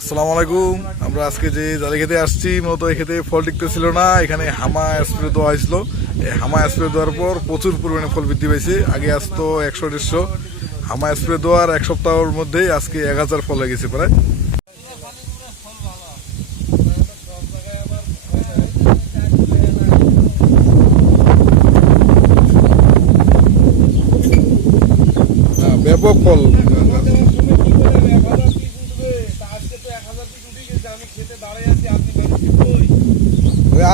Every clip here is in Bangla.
আসসালামু আলাইকুম। আমরা আজকে যে জালি খেতে আসছি এই খেতে ফল টিকতেছিল না। এখানে হামা স্প্রে দেওয়া হয়েছিল। এই হামা স্প্রে দেওয়ার পর প্রচুর পরিমাণে ফল বৃদ্ধি পেয়েছে আগে আসতো একশো দেড়শো। হামা স্প্রে দেওয়ার এক সপ্তাহের মধ্যেই আজকে এক হাজার ফল হয়ে গেছে প্রায়। হ্যাঁ, ব্যাপক ফল ওই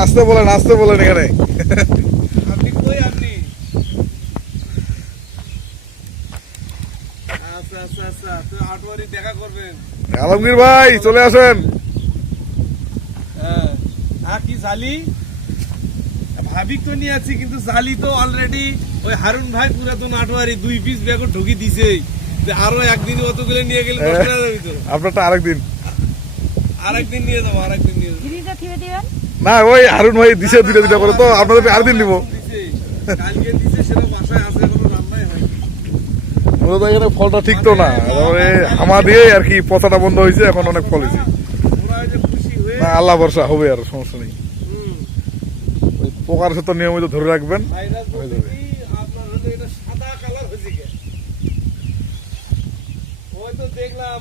আসতে বলেন আসতে বলেন এখানে। দেখা করবেন। আলমগীর ভাই চলে আসেন। হ্যাঁ। কি জালি? তো নিয়ে আছি কিন্তু জালি তো অলরেডি ওই হারুন ভাই পুরাতন আটোয়ারি দুই পিস ব্যাগ ঢুকি দিছে। যে আরও একদিন অতগুলো নিয়ে গেলে হয়ে। আপনারটা আরেকদিন। আরেকদিন নিয়ে যাব আরেকদিন নিয়ে যাব। ঝুড়িটা থিয়ে দিবেন? না ওই হারুন ভাই দিছে দুইটা দুইটা করে তো আপনাদের আর দিন দিব কালকে দিছে সেটা বাসায় আছে এখনও রান্নাই হয়নি। মূলত এখানে ফলটা ঠিক তো না তারপরে হামা দিয়ে আর কি পচাটা বন্ধ হয়েছে এখন অনেক ফল হয়েছে। হয়ে না আল্লাহ ভরসা হবে আর সমস্যা নেই। ওই পোকার সাথে নিয়মিত ধরে রাখবেন। হয়ে যাবে। কি, আপনার হয়তো এটা সাদা কালার হয়েছে কে? ওই তো আপনি হ্যাঁ?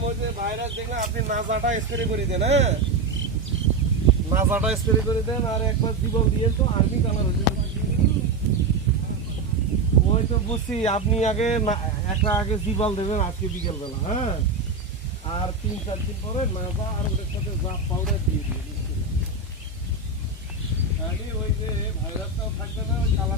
কালার বুঝছি, আপনি আগে একটা আগে জীবল দেবেন আজকে বিকেল বেলা হ্যাঁ? আর তিন, চার দিন পরে নাজা আর ওদের সাথে জাপ পাউডার দিয়ে দিয়ে ওই যে ভাইরাসটাও থাকবে না, ওই যাবে